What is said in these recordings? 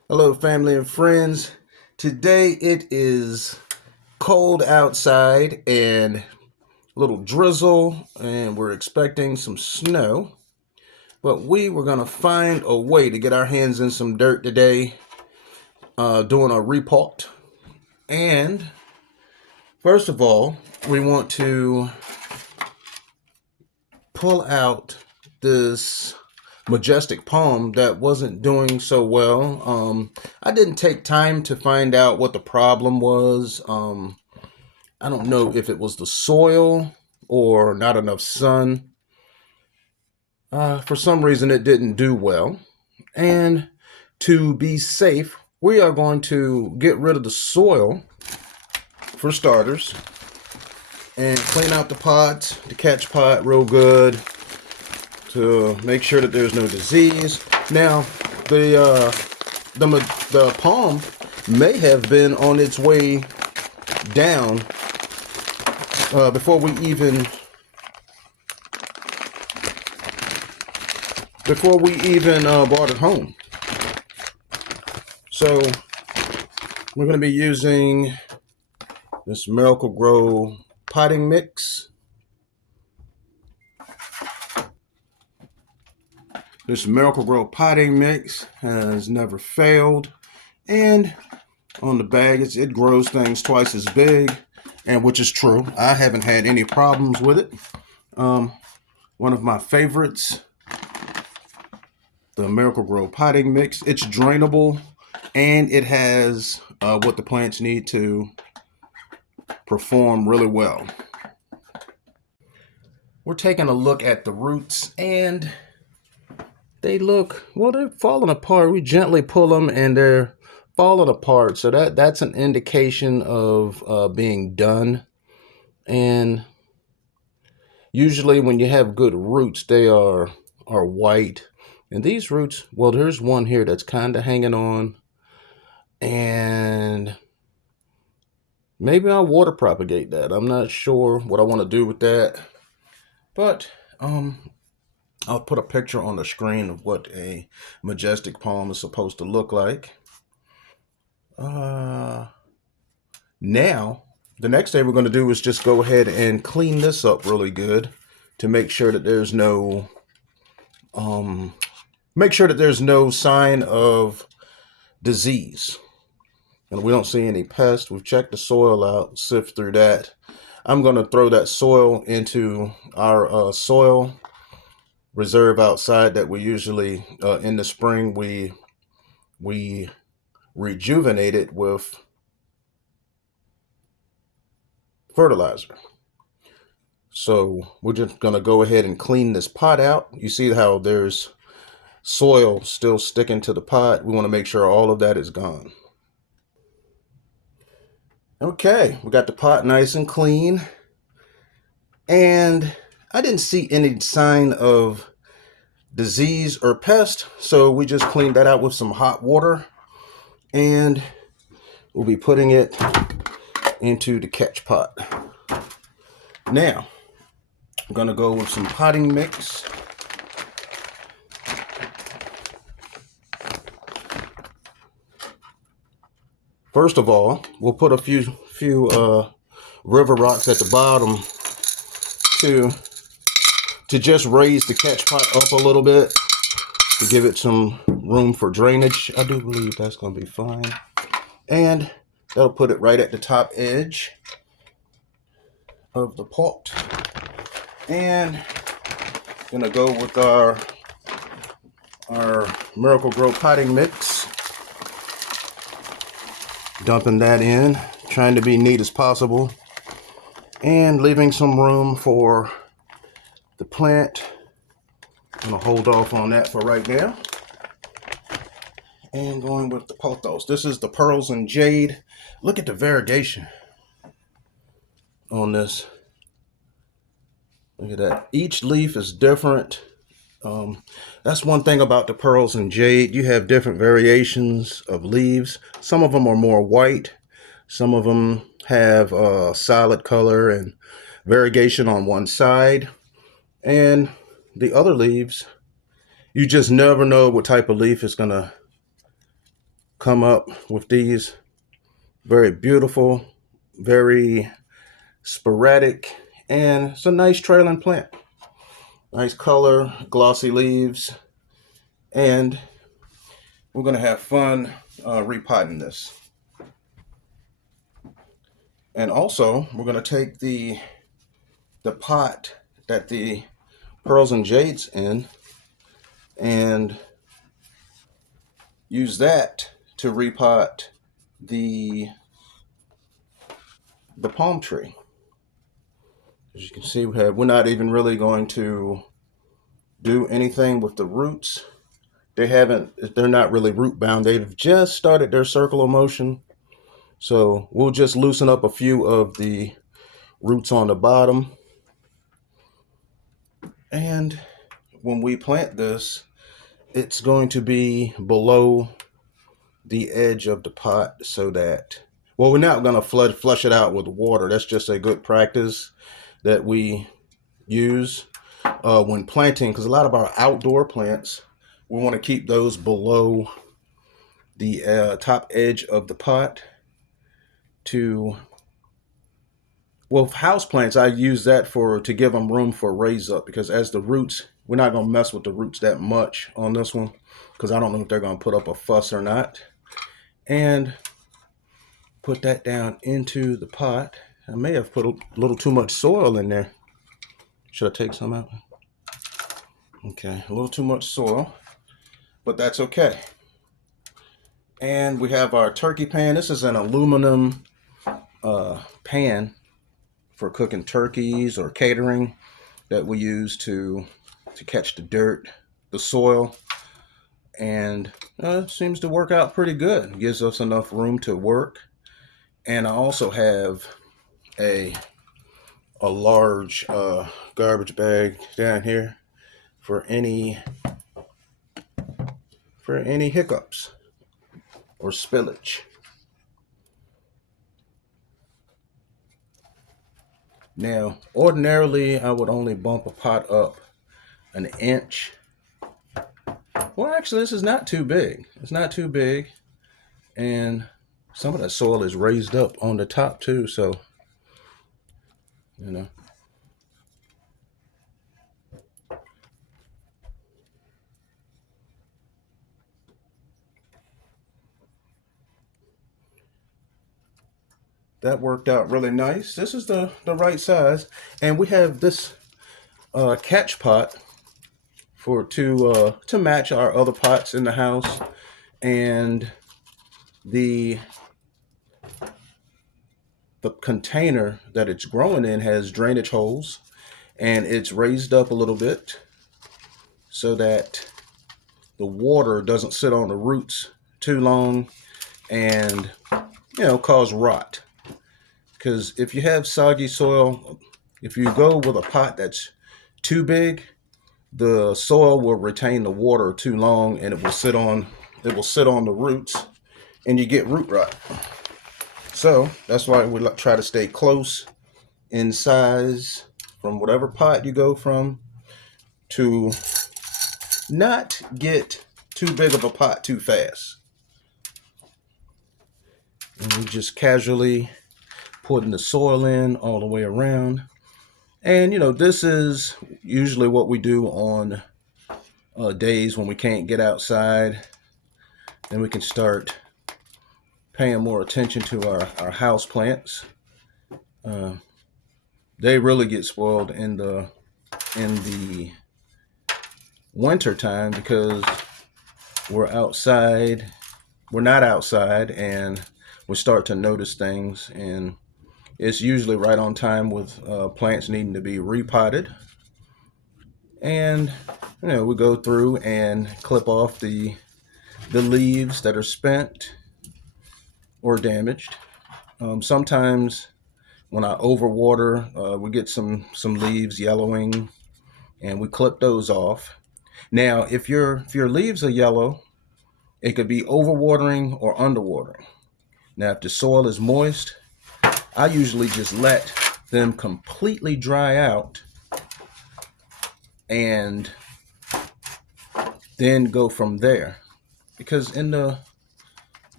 Hello, family and friends. Today it is cold outside and a little drizzle, and we're expecting some snow. But we were going to find a way to get our hands in some dirt today, doing a repot. And first of all, we want to pull out this majestic palm that wasn't doing so well. I didn't take time to find out what the problem was. I don't know if it was the soil or not enough sun. For some reason, it didn't do well. And to be safe, we are going to get rid of the soil for starters and clean out the pot, the catch pot real good to make sure that there's no disease. Now, the palm may have been on its way down before we even brought it home. So we're going to be using this Miracle-Gro potting mix. This Miracle-Gro potting mix has never failed, and on the bag it grows things twice as big, and which is true. I haven't had any problems with it. One of my favorites, the Miracle-Gro potting mix. It's drainable, and it has what the plants need to perform really well. We're taking a look at the roots, and they're falling apart. We gently pull them and they're falling apart. So that's an indication of being done. And usually when you have good roots, they are white. And these roots, well, there's one here that's kind of hanging on. And maybe I'll water propagate that. I'm not sure what I want to do with that. But I'll put a picture on the screen of what a majestic palm is supposed to look like. Now, the next thing we're going to do is just go ahead and clean this up really good to make sure that there's no sign of disease. And we don't see any pests. We've checked the soil out, sift through that. I'm going to throw that soil into our soil reserve outside that we usually in the spring we rejuvenate it with fertilizer. So we're just going to go ahead and clean this pot out. You see how there's soil still sticking to the pot. We want to make sure all of that is gone. Okay, we got the pot nice and clean, and I didn't see any sign of disease or pest, so we just cleaned that out with some hot water, and we'll be putting it into the catch pot. Now, I'm going to go with some potting mix. First of all, we'll put a few river rocks at the bottom to just raise the catch pot up a little bit to give it some room for drainage. I do believe that's going to be fine. And that'll put it right at the top edge of the pot. And gonna go with our Miracle-Gro potting mix. Dumping that in, trying to be neat as possible, and leaving some room for the plant. I'm gonna hold off on that for right now. And going with the pothos. This is the pearls and jade. Look at the variegation on this. Look at that. Each leaf is different. That's one thing about the pearls and jade. You have different variations of leaves. Some of them are more white. Some of them have a solid color and variegation on one side. And the other leaves, you just never know what type of leaf is going to come up with these very beautiful, very sporadic, and it's a nice trailing plant. Nice color, glossy leaves, and we're going to have fun repotting this. And also, we're going to take the pot that the pearls and jade's in and use that to repot the palm tree. As you can see, we're not even really going to do anything with the roots. They're not really root bound. They've just started their circular motion. So we'll just loosen up a few of the roots on the bottom. And when we plant this, it's going to be below the edge of the pot so that, well, we're not going to flush it out with water. That's just a good practice that we use when planting, because a lot of our outdoor plants, we want to keep those below the top edge of the pot well, house plants, I use that to give them room for raise up, because as the roots, we're not going to mess with the roots that much on this one, because I don't know if they're going to put up a fuss or not. And put that down into the pot. I may have put a little too much soil in there. Should I take some out? Okay, a little too much soil, but that's okay. And we have our turkey pan. This is an aluminum pan for cooking turkeys or catering that we use to catch the dirt, the soil, and it seems to work out pretty good. It gives us enough room to work. And I also have a large garbage bag down here for any hiccups or spillage. Now, ordinarily, I would only bump a pot up an inch. Well, actually, this is not too big. It's not too big. And some of that soil is raised up on the top too, so, you know. That worked out really nice. This is the right size. And we have this catch pot to match our other pots in the house. And the container that it's growing in has drainage holes, and it's raised up a little bit so that the water doesn't sit on the roots too long and, cause rot. Because if you have soggy soil, if you go with a pot that's too big, the soil will retain the water too long, and it will sit on the roots, and you get root rot. So that's why we try to stay close in size from whatever pot you go from, to not get too big of a pot too fast. And we just casually putting the soil in all the way around. And this is usually what we do on days when we can't get outside. Then we can start paying more attention to our house plants. They really get spoiled in the winter time, because we're not outside, and we start to notice things, and it's usually right on time with plants needing to be repotted. And we go through and clip off the leaves that are spent or damaged. Sometimes when I overwater, we get some leaves yellowing, and we clip those off. Now, if your leaves are yellow, it could be overwatering or underwatering. Now, if the soil is moist, I usually just let them completely dry out and then go from there. Because in the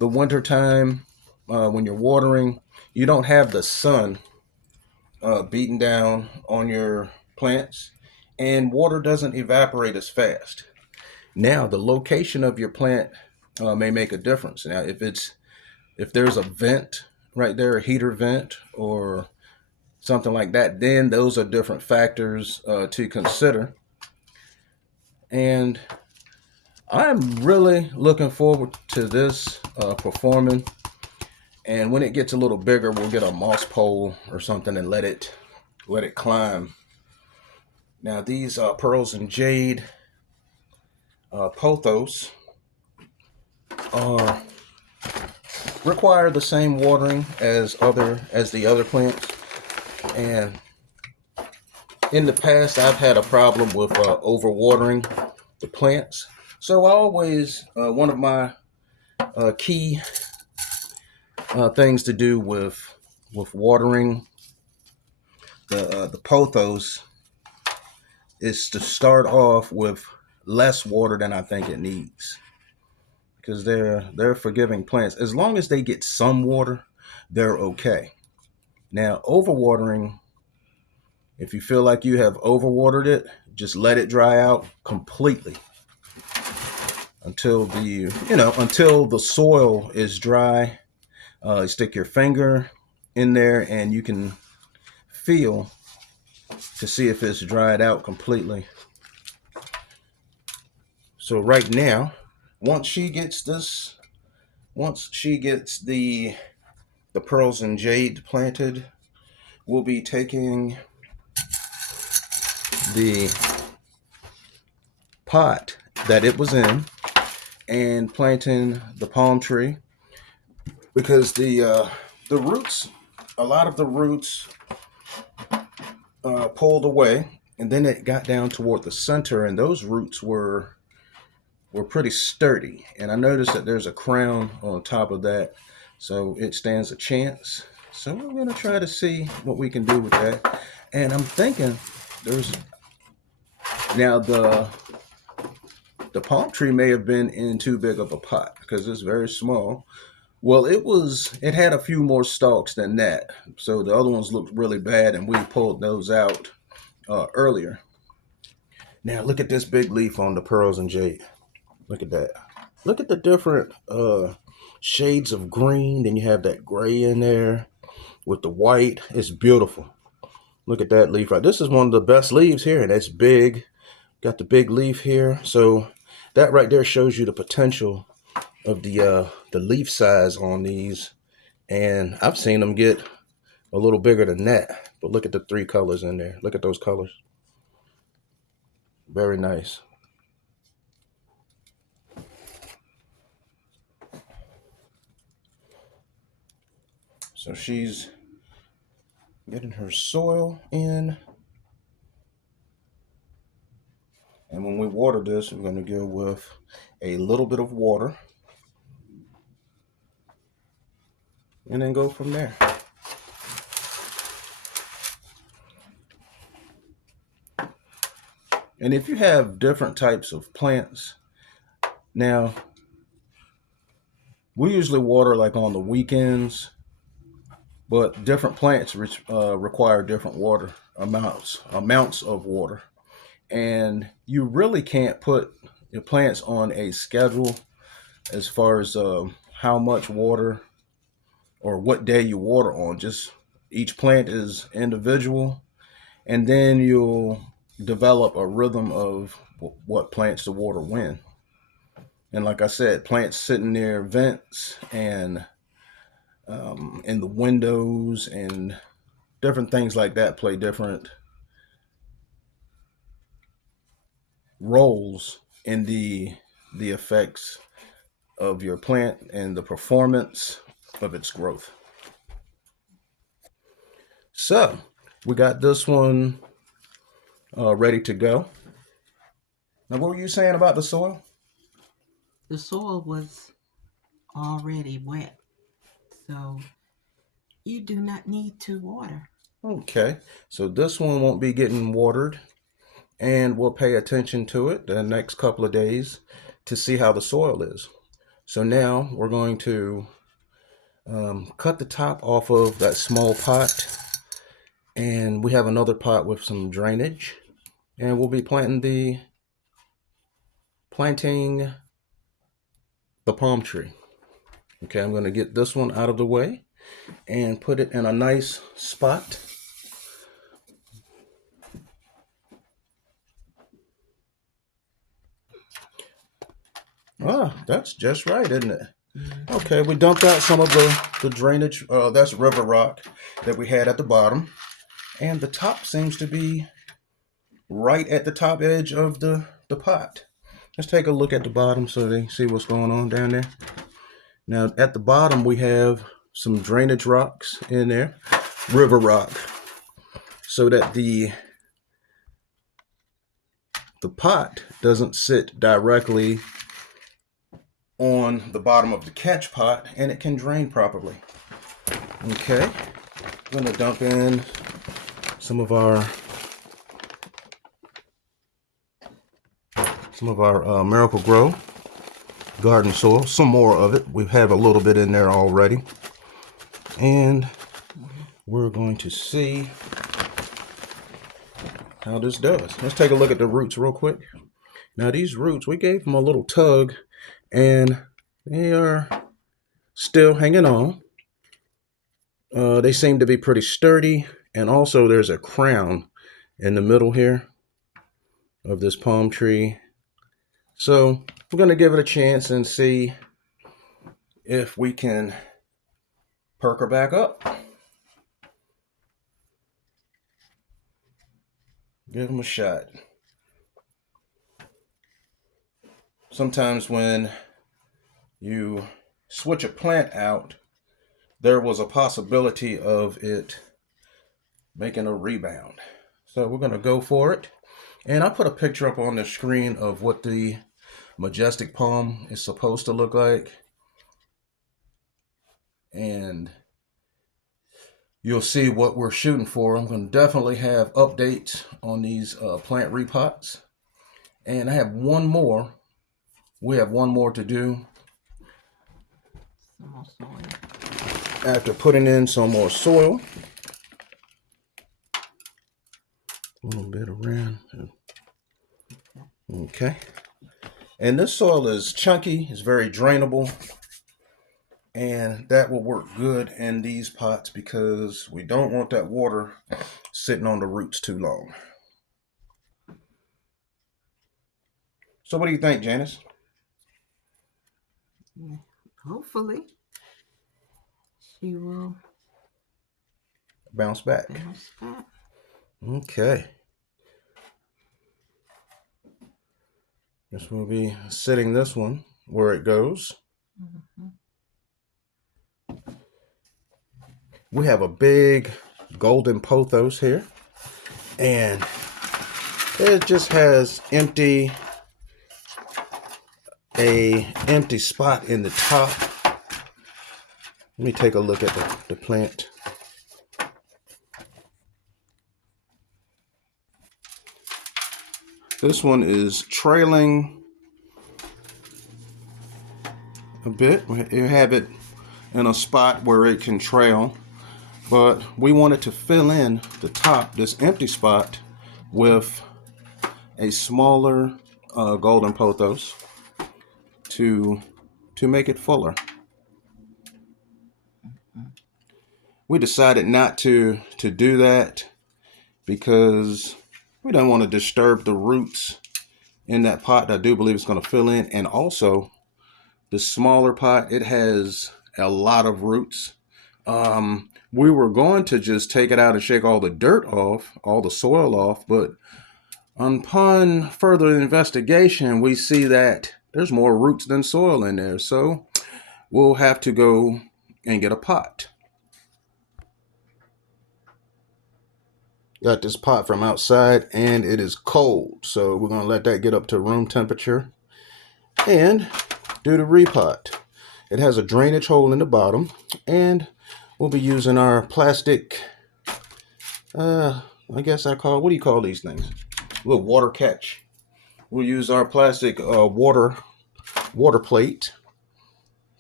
the winter time, when you're watering, you don't have the sun beating down on your plants, and water doesn't evaporate as fast. Now, the location of your plant may make a difference. Now, if there's a vent right there, a heater vent or something like that, then those are different factors to consider. And I'm really looking forward to this performing. And when it gets a little bigger, we'll get a moss pole or something and let it climb. Now these pearls and jade pothos require the same watering as the other plants. And in the past, I've had a problem with overwatering the plants. So I always one of my key things to do with watering the pothos is to start off with less water than I think it needs, because they're forgiving plants. As long as they get some water, they're okay. Now, overwatering, if you feel like you have overwatered it, just let it dry out completely until the soil is dry. Stick your finger in there and you can feel to see if it's dried out completely. So right now, once she gets the pearls and jade planted, we'll be taking the pot that it was in and planting the palm tree, because the roots, a lot of the roots pulled away, and then it got down toward the center, and those roots were pretty sturdy. And I noticed that there's a crown on top of that, so it stands a chance. So we're going to try to see what we can do with that. And I'm thinking now the palm tree may have been in too big of a pot because it's very small. Well, it had a few more stalks than that. So the other ones looked really bad, and we pulled those out earlier. Now look at this big leaf on the pearls and jade. Look at that. Look at the different shades of green. Then you have that gray in there with the white. It's beautiful. Look at that leaf right. This is one of the best leaves here, and it's big. Got the big leaf here. So that right there shows you the potential of the leaf size on these. And I've seen them get a little bigger than that. But look at the 3 colors in there. Look at those colors. Very nice. So she's getting her soil in. And when we water this, we're going to go with a little bit of water. And then go from there. And if you have different types of plants, now we usually water like on the weekends, but different plants require different water amounts of water. And you really can't put your plants on a schedule as far as how much water or what day you water on. Just each plant is individual, and then you'll develop a rhythm of what plants to water when. And like I said, plants sitting near vents and in the windows and different things like that play different roles in the effects of your plant and the performance of its growth. So we got this one ready to go. Now, what were you saying about the soil? The soil was already wet, so you do not need to water. Okay, so this one won't be getting watered, and we'll pay attention to it the next couple of days to see how the soil is. So now we're going to cut the top off of that small pot, and we have another pot with some drainage, and we'll be planting the palm tree. Okay, I'm going to get this one out of the way and put it in a nice spot. That's just right, isn't it? Okay, we dumped out some of the drainage. That's river rock that we had at the bottom. And the top seems to be right at the top edge of the pot. Let's take a look at the bottom so they see what's going on down there. Now, at the bottom, we have some drainage rocks in there, river rock, so that the pot doesn't sit directly on the bottom of the catch pot, and it can drain properly. Okay, I'm going to dump in some of our Miracle-Gro garden soil, some more of it. We have a little bit in there already, and we're going to see how this does. Let's take a look at the roots real quick. Now these roots, we gave them a little tug, and they are still hanging on. They seem to be pretty sturdy, and also there's a crown in the middle here of this palm tree. So we're going to give it a chance and see if we can perk her back up. Give them a shot. Sometimes when you switch a plant out, there was a possibility of it making a rebound. So we're going to go for it. And I put a picture up on the screen of what the majestic palm is supposed to look like. And you'll see what we're shooting for. I'm going to definitely have updates on these plant repots. And I have one more. We have one more to do. Some more soil. After putting in some more soil. A little bit around. Okay. And this soil is chunky. It's very drainable. And that will work good in these pots because we don't want that water sitting on the roots too long. So what do you think, Janice? Yeah. Hopefully, she will Bounce back. bounce back. Okay. Guess we'll be setting this one where it goes. Mm-hmm. We have a big golden pothos here, and it just has empty spot in the top. Let me take a look at the plant. This one is trailing a bit. You have it in a spot where it can trail, but we wanted to fill in the top, this empty spot, with a smaller golden pothos to make it fuller. We decided not to do that because we don't want to disturb the roots in that pot that I do believe it's going to fill in. And also, the smaller pot, it has a lot of roots. We were going to just take it out and shake all the dirt off, all the soil off, but upon further investigation, we see that there's more roots than soil in there. So we'll have to go and get a pot. Got this pot from outside and it is cold, so we're going to let that get up to room temperature and do the repot. It has a drainage hole in the bottom, and we'll be using our plastic, I guess what do you call these things? A little water catch. We'll use our plastic water plate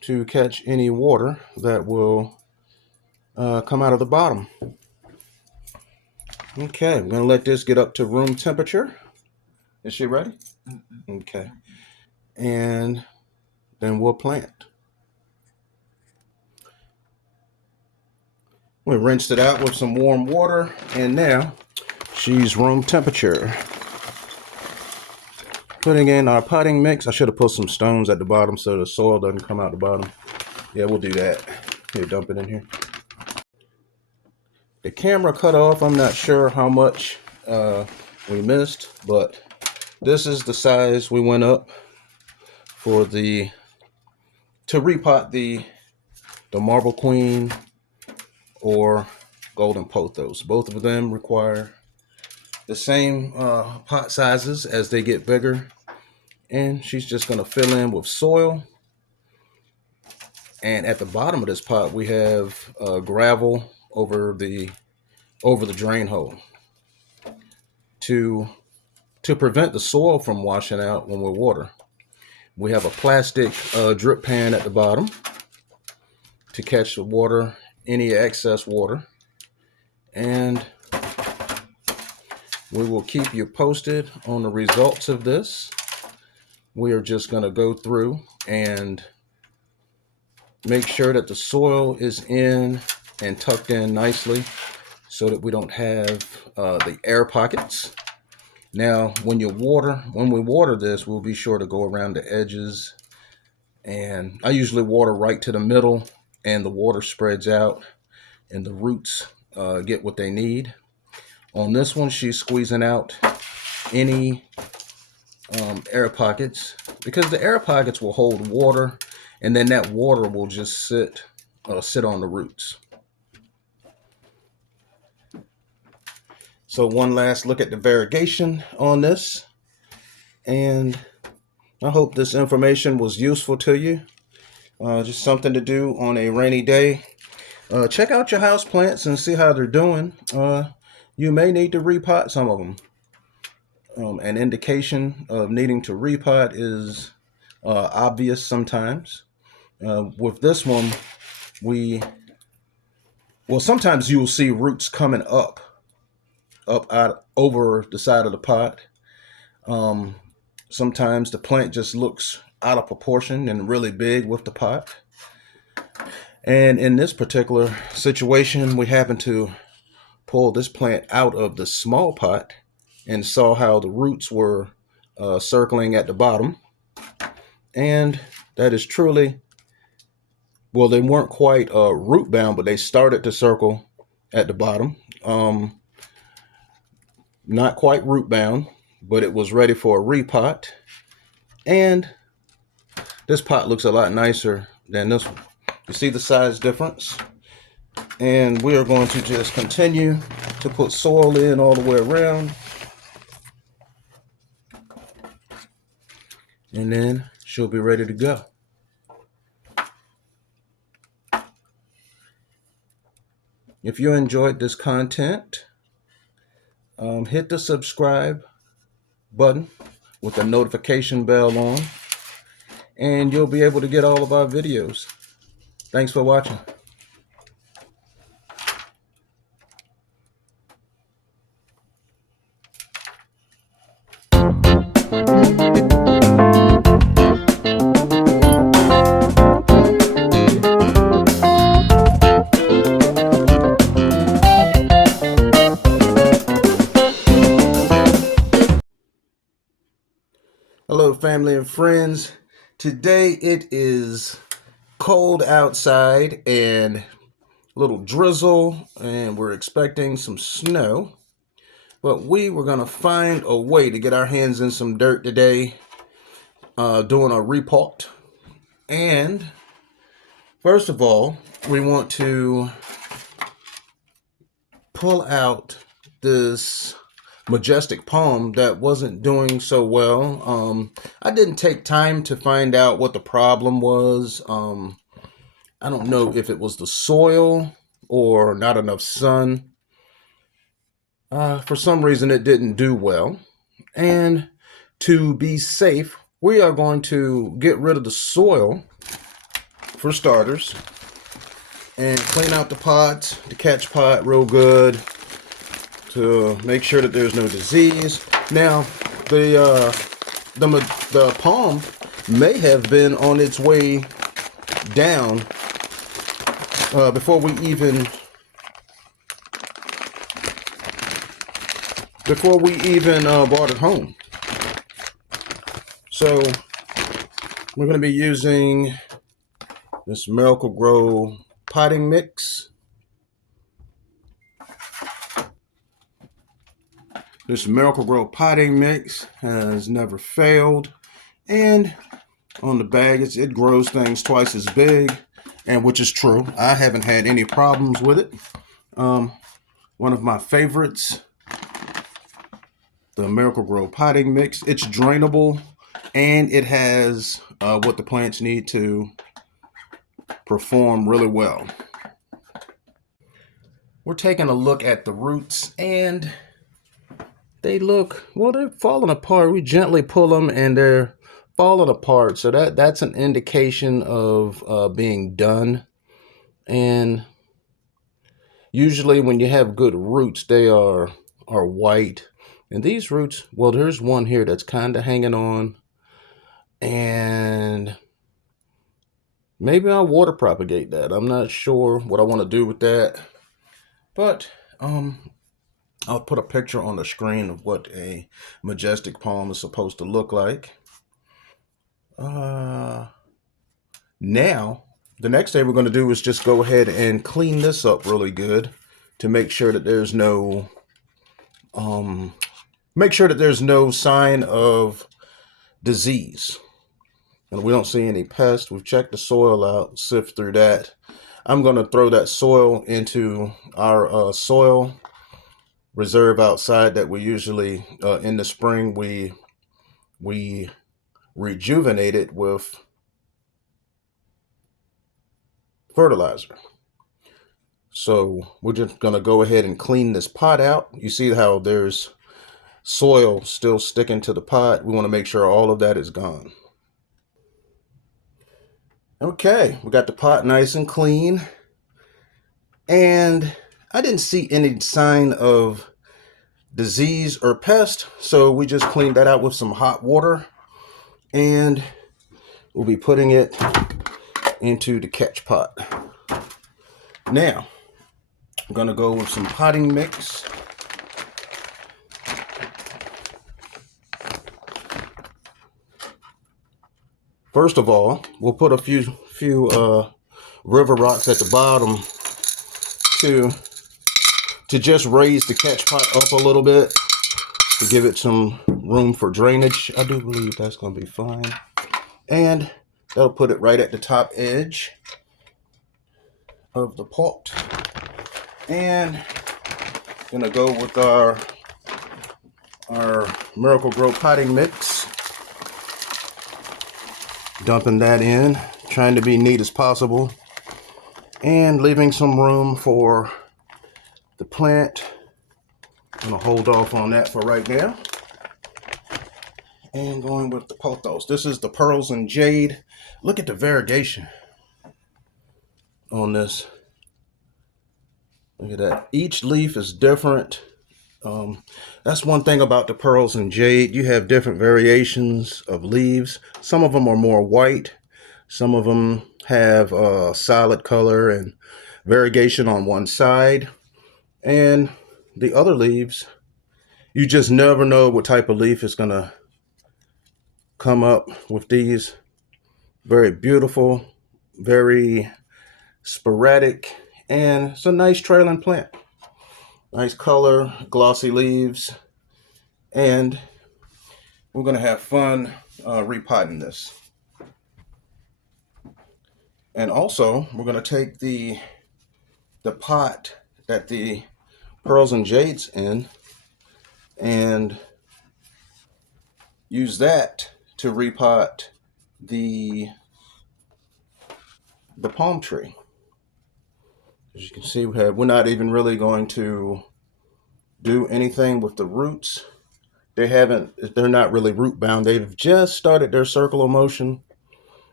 to catch any water that will come out of the bottom. Okay, I'm going to let this get up to room temperature. Is she ready? Okay. And then we'll plant. We rinsed it out with some warm water, and now she's room temperature. Putting in our potting mix. I should have put some stones at the bottom so the soil doesn't come out the bottom. Yeah, we'll do that. Here, dump it in here. The camera cut off. I'm not sure how much we missed, but this is the size we went up for to repot the Marble Queen or Golden Pothos. Both of them require the same pot sizes as they get bigger. And she's just going to fill in with soil. And at the bottom of this pot, we have gravel over the drain hole to prevent the soil from washing out when we water. We have a plastic drip pan at the bottom to catch the water, any excess water. And we will keep you posted on the results of this. We are just going to go through and make sure that the soil is in and tucked in nicely so that we don't have the air pockets. Now, when we water this, we'll be sure to go around the edges. And I usually water right to the middle, and the water spreads out and the roots get what they need. On this one, she's squeezing out any air pockets, because the air pockets will hold water, and then that water will just sit on the roots. So one last look at the variegation on this, and I hope this information was useful to you. Just something to do on a rainy day. Check out your house plants and see how they're doing. You may need to repot some of them. An indication of needing to repot is obvious sometimes. With this one, sometimes you will see roots coming up out over the side of the pot. Sometimes the plant just looks out of proportion and really big with the pot. And in this particular situation, we happened to pull this plant out of the small pot and saw how the roots were circling at the bottom. And that is truly, well, they weren't quite root bound, but they started to circle at the bottom. Not quite root bound, but it was ready for a repot. And this pot looks a lot nicer than this one. You see the size difference? And we are going to just continue to put soil in all the way around. And then she'll be ready to go. If you enjoyed this content, hit the subscribe button with the notification bell on, and you'll be able to get all of our videos. Thanks for watching. Hello, family and friends. Today it is cold outside and a little drizzle, and we're expecting some snow. But we were going to find a way to get our hands in some dirt today, doing a repot. And first of all, we want to pull out this majestic palm that wasn't doing so well. I didn't take time to find out what the problem was. I don't know if it was the soil or not enough sun. For some reason, it didn't do well. And to be safe, we are going to get rid of the soil for starters, and clean out the pot, the catch pot real good to make sure that there's no disease. Now, the palm may have been on its way down before we even brought it home. So we're going to be using this Miracle-Gro potting mix. This Miracle-Gro potting mix has never failed, and on the bag it grows things twice as big, and which is true. I haven't had any problems with it. One of my favorites, the Miracle-Gro potting mix. It's drainable, and it has what the plants need to perform really well. We're taking a look at the roots, and they look, well, they're falling apart. We gently pull them and they're falling apart. So that's an indication of being done. And usually when you have good roots, they are white. And these roots, well, there's one here that's kind of hanging on. And maybe I'll water propagate that. I'm not sure what I want to do with that. But I'll put a picture on the screen of what a majestic palm is supposed to look like. Now, the next thing we're going to do is just go ahead and clean this up really good to make sure that there's no sign of disease. And we don't see any pests. We've checked the soil out, sift through that. I'm going to throw that soil into our soil reserve outside that we usually in the spring we rejuvenate it with fertilizer. So we're just going to go ahead and clean this pot out. You see how there's soil still sticking to the pot. We want to make sure all of that is gone. Okay, we got the pot nice and clean, and I didn't see any sign of disease or pest, so we just cleaned that out with some hot water, and we'll be putting it into the catch pot. Now, I'm going to go with some potting mix. First of all, we'll put a few river rocks at the bottom to just raise the catch pot up a little bit to give it some room for drainage. I do believe that's going to be fine. And that'll put it right at the top edge of the pot. And gonna go with our Miracle-Gro potting mix. Dumping that in, trying to be neat as possible, and leaving some room for the plant. I'm gonna hold off on that for right now. And going with the pothos. This is the pearls and jade. Look at the variegation on this. Look at that. Each leaf is different. That's one thing about the pearls and jade. You have different variations of leaves. Some of them are more white. Some of them have a solid color and variegation on one side. And the other leaves, you just never know what type of leaf is going to come up with these. Very beautiful, very sporadic, and it's a nice trailing plant. Nice color, glossy leaves, and we're going to have fun repotting this. And also, we're going to take the pot that the pearls and jades in and use that to repot the palm tree. As you can see, we're not even really going to do anything with the roots. They're not really root bound. They've just started their circular motion.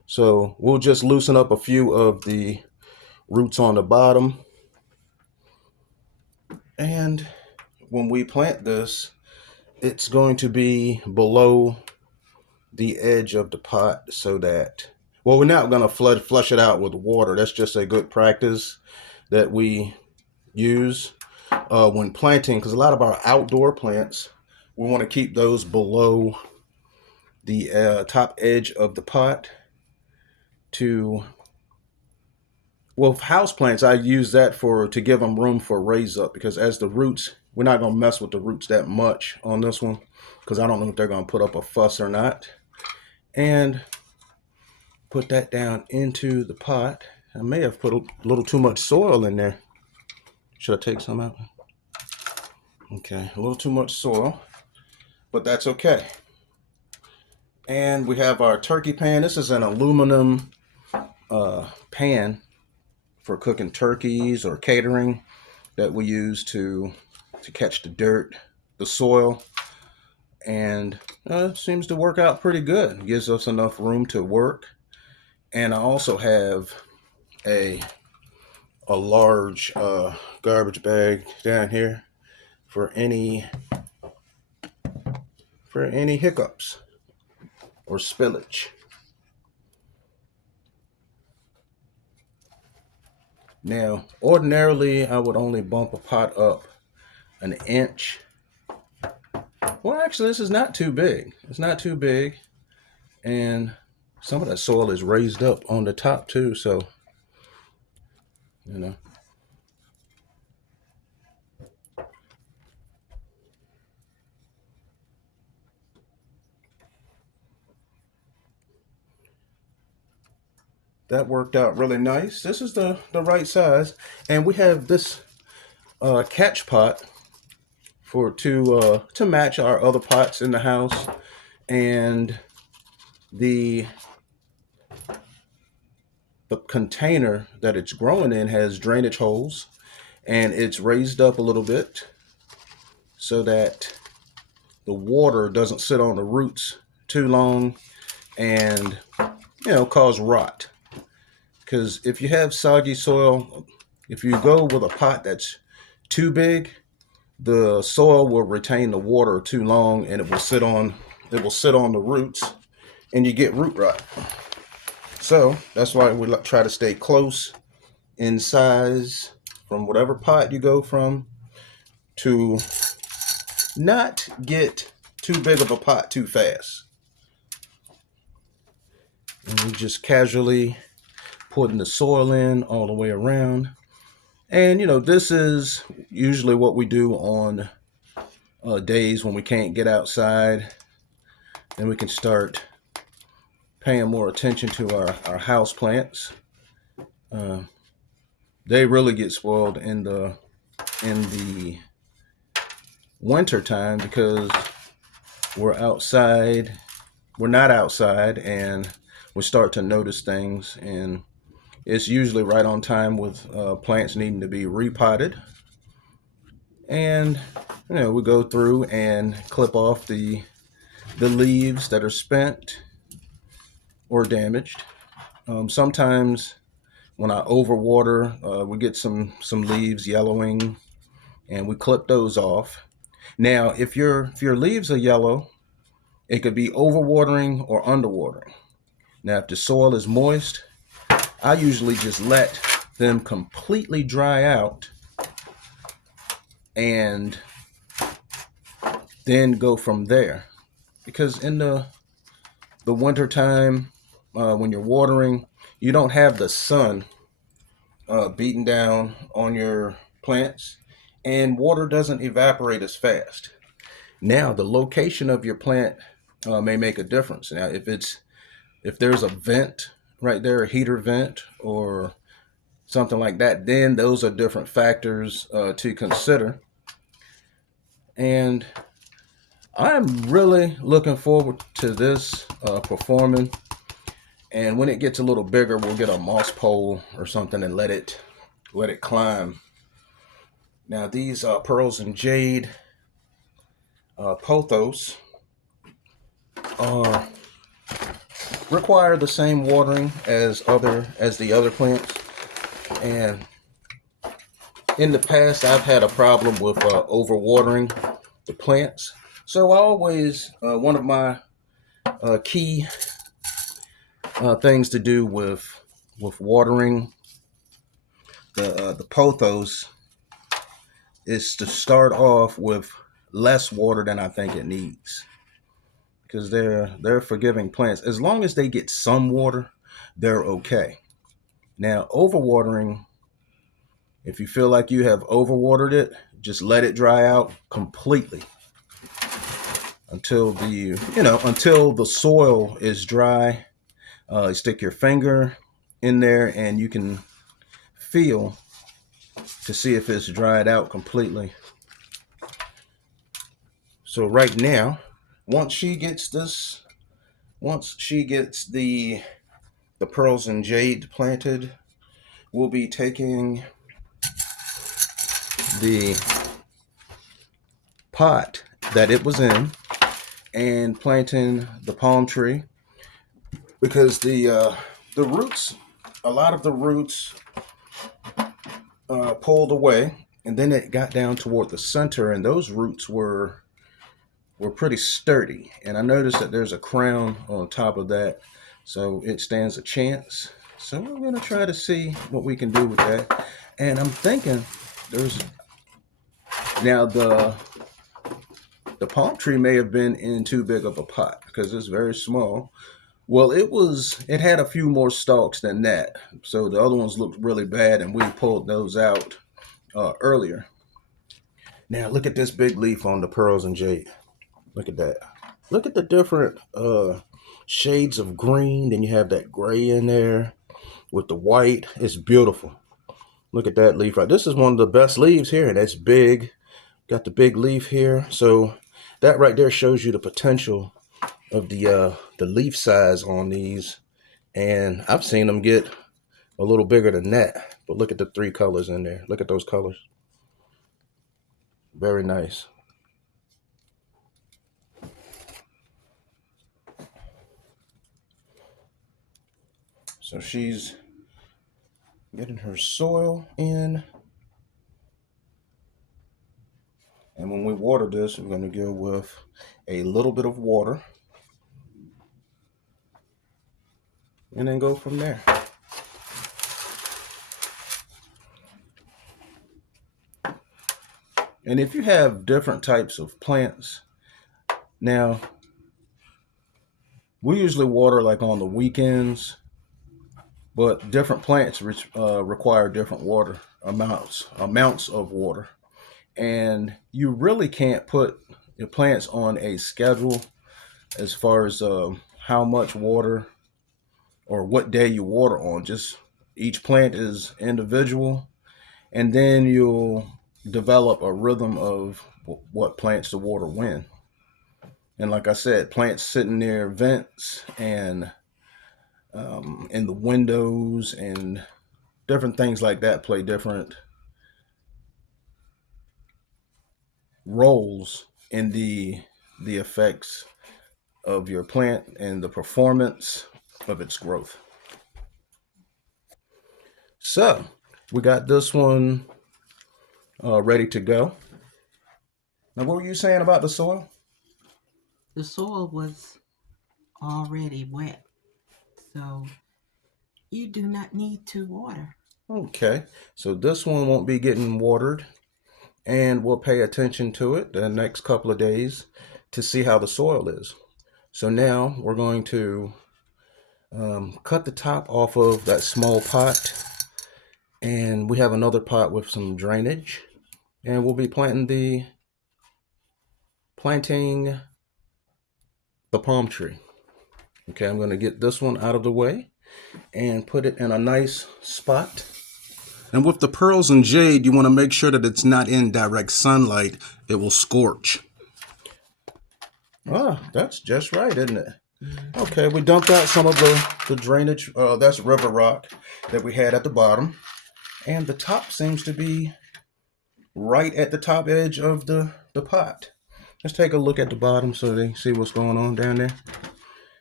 So we'll just loosen up a few of the roots on the bottom. And when we plant this, it's going to be below the edge of the pot so that, well, we're not going to flush it out with water. That's just a good practice that we use when planting, because a lot of our outdoor plants, we want to keep those below the top edge of the pot to, well, house plants, I use that to give them room for raise up, because as the roots, we're not going to mess with the roots that much on this one because I don't know if they're going to put up a fuss or not. And put that down into the pot. I may have put a little too much soil in there. Should I take some out? Okay, a little too much soil, but that's okay. And we have our turkey pan. This is an aluminum pan for cooking turkeys or catering that we use to catch the dirt, the soil, and seems to work out pretty good. It gives us enough room to work. And I also have a large garbage bag down here for any hiccups or spillage. Now, ordinarily, I would only bump a pot up an inch. Well, actually, this is not too big. It's not too big. And some of that soil is raised up on the top too, so, you know. That worked out really nice. This is the right size. And we have this catch pot to match our other pots in the house. And the container that it's growing in has drainage holes, and it's raised up a little bit so that the water doesn't sit on the roots too long and, you know, cause rot. Because if you have soggy soil, if you go with a pot that's too big, the soil will retain the water too long and it will sit on the roots and you get root rot. So that's why we try to stay close in size from whatever pot you go from, to not get too big of a pot too fast. And we just casually putting the soil in all the way around. And, you know, this is usually what we do on days when we can't get outside. Then we can start paying more attention to our house plants. They really get spoiled in the winter time because we're not outside, and we start to notice things, and it's usually right on time with plants needing to be repotted. And, you know, we go through and clip off the leaves that are spent or damaged. Sometimes when I overwater, we get some leaves yellowing, and we clip those off. Now, if your leaves are yellow, it could be overwatering or underwatering. Now, if the soil is moist, I usually just let them completely dry out and then go from there. Because in the winter time, when you're watering, you don't have the sun beating down on your plants, and water doesn't evaporate as fast. Now, the location of your plant may make a difference. Now, if there's a vent right there, a heater vent or something like that, then those are different factors to consider. And I'm really looking forward to this performing. And when it gets a little bigger, we'll get a moss pole or something and let it climb. Now, these pearls and jade pothos are require the same watering as the other plants. And in the past, I've had a problem with overwatering the plants. So I always one of my key things to do with watering the pothos is to start off with less water than I think it needs, because they're forgiving plants. As long as they get some water, they're okay. Now, overwatering, if you feel like you have overwatered it, just let it dry out completely until the soil is dry. Stick your finger in there and you can feel to see if it's dried out completely. So right now, once she gets the pearls and jade planted, we'll be taking the pot that it was in and planting the palm tree, because the roots, a lot of the roots pulled away, and then it got down toward the center, and those roots were pretty sturdy. And I noticed that there's a crown on top of that, so it stands a chance. So we're going to try to see what we can do with that. And I'm thinking there's now the palm tree may have been in too big of a pot because it's very small. Well, it had a few more stalks than that. So the other ones looked really bad, and we pulled those out earlier. Now look at this big leaf on the pearls and jade. Look at that. Look at the different shades of green. Then you have that gray in there with the white. It's beautiful. Look at that leaf right. This is one of the best leaves here, and it's big. Got the big leaf here. So that right there shows you the potential of the leaf size on these. And I've seen them get a little bigger than that. But look at the 3 colors in there. Look at those colors. Very nice. So she's getting her soil in. And when we water this, we're going to go with a little bit of water. And then go from there. And if you have different types of plants, now we usually water like on the weekends, but different plants require different water amounts of water. And you really can't put your plants on a schedule as far as how much water or what day you water on. Just each plant is individual, and then you'll develop a rhythm of what plants to water when. And like I said, plants sitting near vents and in the windows and different things like that play different roles in the effects of your plant and the performance of its growth. So we got this one ready to go. Now, what were you saying about the soil? The soil was already wet, so you do not need to water. Okay, so this one won't be getting watered, and we'll pay attention to it the next couple of days to see how the soil is. So now we're going to cut the top off of that small pot, and we have another pot with some drainage, and we'll be planting the palm tree. Okay, I'm going to get this one out of the way and put it in a nice spot. And with the pearls and jade, you want to make sure that it's not in direct sunlight. It will scorch. Ah, that's just right, isn't it? Okay, we dumped out some of the drainage. That's river rock that we had at the bottom. And the top seems to be right at the top edge of the pot. Let's take a look at the bottom so they see what's going on down there.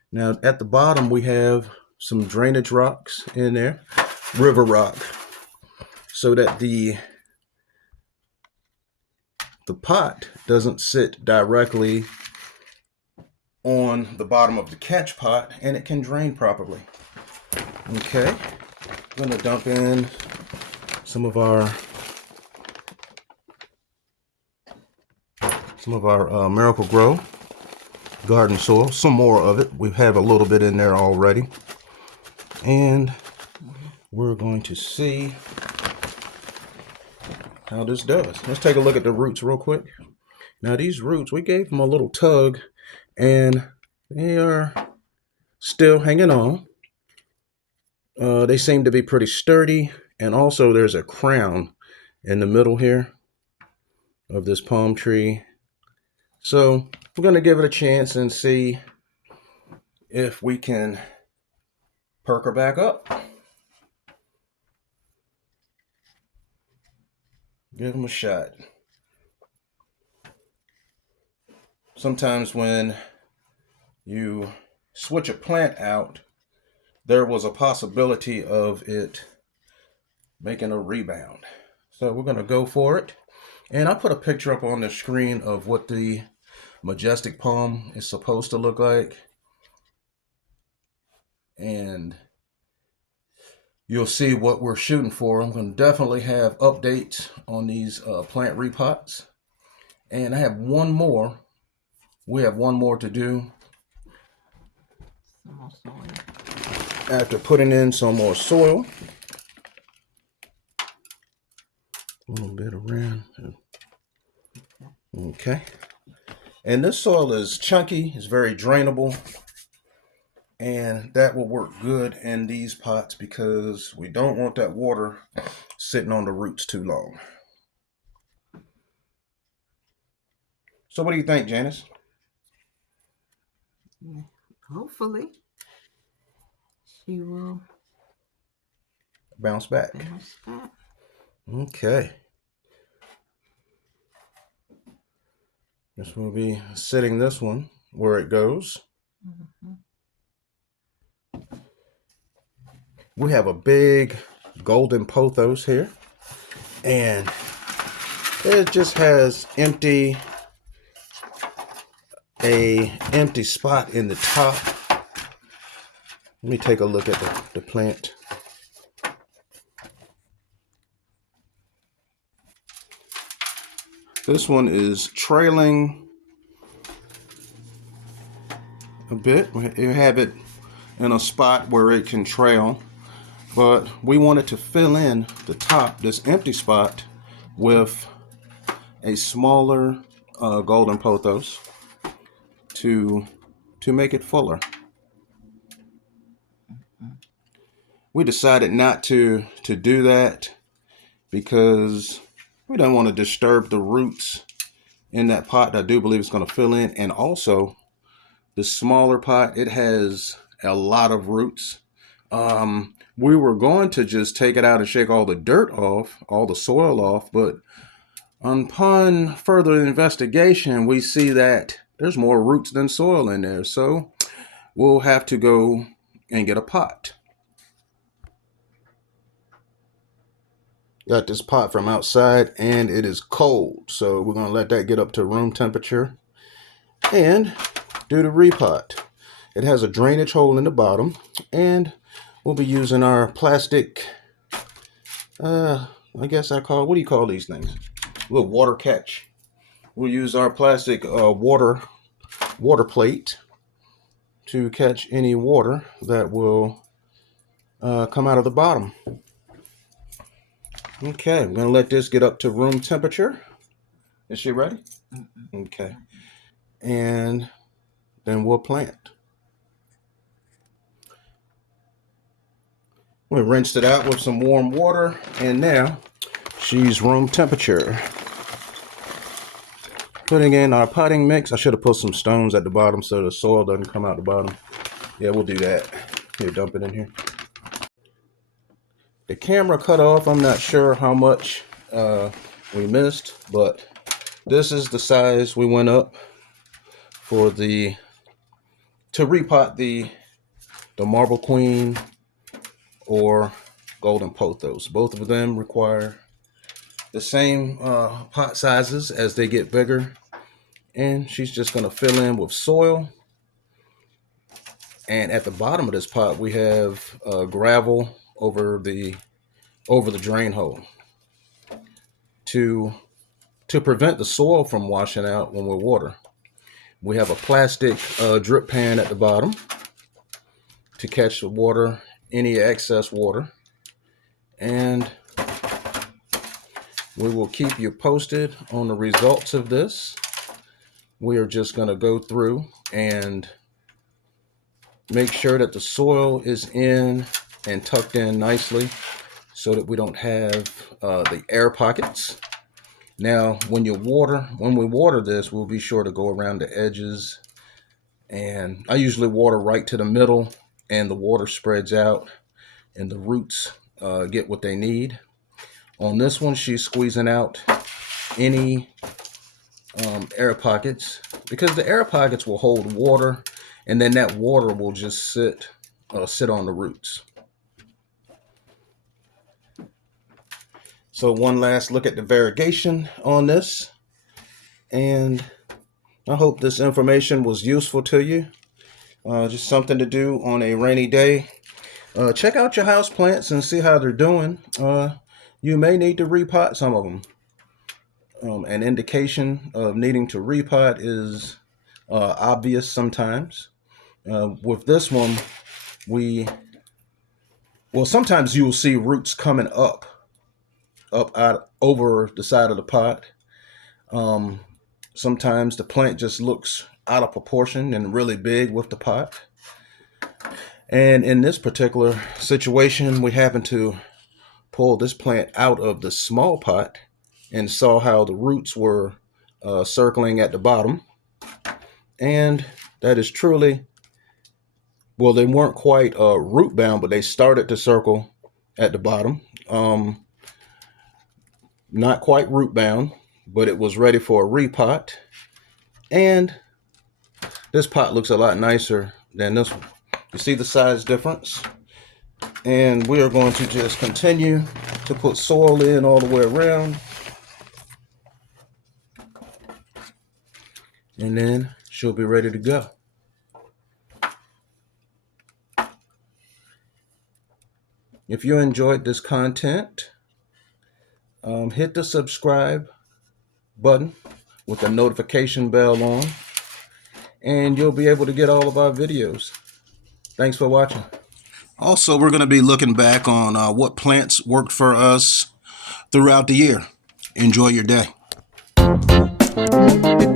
Now at the bottom we have some drainage rocks in there, river rock, so that the pot doesn't sit directly on the bottom of the catch pot and it can drain properly. Okay, I'm going to dump in some of our Miracle-Gro garden soil, some more of it. We have a little bit in there already, and we're going to see how this does. Let's take a look at the roots real quick. Now these roots, we gave them a little tug and they are still hanging on. They seem to be pretty sturdy, and also there's a crown in the middle here of this palm tree. So we're going to give it a chance and see if we can perk her back up. Give them a shot. Sometimes when you switch a plant out, there was a possibility of it making a rebound. So we're going to go for it. And I put a picture up on the screen of what the majestic palm is supposed to look like. And you'll see what we're shooting for. I'm going to definitely have updates on these plant repots. And I have one more. We have one more to do. Some more soil. After putting in some more soil. A little bit around. Okay. And this soil is chunky. It's very drainable. And that will work good in these pots because we don't want that water sitting on the roots too long. So what do you think, Janice? Yeah. Hopefully, she will Bounce back. bounce back. Okay. This will be sitting this one where it goes. Mm-hmm. We have a big golden pothos here, and it just has empty spot in the top. Let me take a look at the plant. This one is trailing a bit. You have it in a spot where it can trail, but we wanted to fill in the top, this empty spot, with a smaller golden pothos to make it fuller. We decided not to do that because we don't want to disturb the roots in that pot that I do believe it's going to fill in. And also, the smaller pot, it has a lot of roots. We were going to just take it out and shake all the dirt off, all the soil off, but upon further investigation, we see that there's more roots than soil in there. So we'll have to go and get a pot. Got this pot from outside and it is cold, so we're going to let that get up to room temperature and do the repot. It has a drainage hole in the bottom, and we'll be using our plastic, I guess what do you call these things? A little water catch. We'll use our plastic water plate to catch any water that will come out of the bottom. Okay, I'm going to let this get up to room temperature. Is she ready? Mm-hmm. Okay. And then we'll plant. We rinsed it out with some warm water, and now she's room temperature. Putting in our potting mix. I should have put some stones at the bottom so the soil doesn't come out the bottom. Yeah, we'll do that. Here, dump it in here. The camera cut off. I'm not sure how much we missed, but this is the size we went up for the to repot the Marble Queen or Golden Pothos. Both of them require the same pot sizes as they get bigger. And she's just going to fill in with soil. And at the bottom of this pot, we have gravel over the drain hole to prevent the soil from washing out when we water. We have a plastic drip pan at the bottom to catch the water, any excess water. And we will keep you posted on the results of this. We are just going to go through and make sure that the soil is in and tucked in nicely so that we don't have the air pockets. Now, when we water this, we'll be sure to go around the edges. And I usually water right to the middle, and the water spreads out and the roots get what they need. On this one, she's squeezing out any air pockets, because the air pockets will hold water, and then that water will just sit on the roots. So one last look at the variegation on this, and I hope this information was useful to you. Just something to do on a rainy day. Check out your house plants and see how they're doing. You may need to repot some of them. An indication of needing to repot is obvious sometimes. With this one, sometimes you will see roots coming up out over the side of the pot. Sometimes the plant just looks out of proportion and really big with the pot. And in this particular situation, we happened to pull this plant out of the small pot and saw how the roots were circling at the bottom. And that is truly, well, they weren't quite root bound, but they started to circle at the bottom. Not quite root bound, but it was ready for a repot. And this pot looks a lot nicer than this one. You see the size difference? And we are going to just continue to put soil in all the way around. And then she'll be ready to go. If you enjoyed this content, hit the subscribe button with the notification bell on, and you'll be able to get all of our videos. Thanks for watching. Also, we're going to be looking back on what plants worked for us throughout the year. Enjoy your day.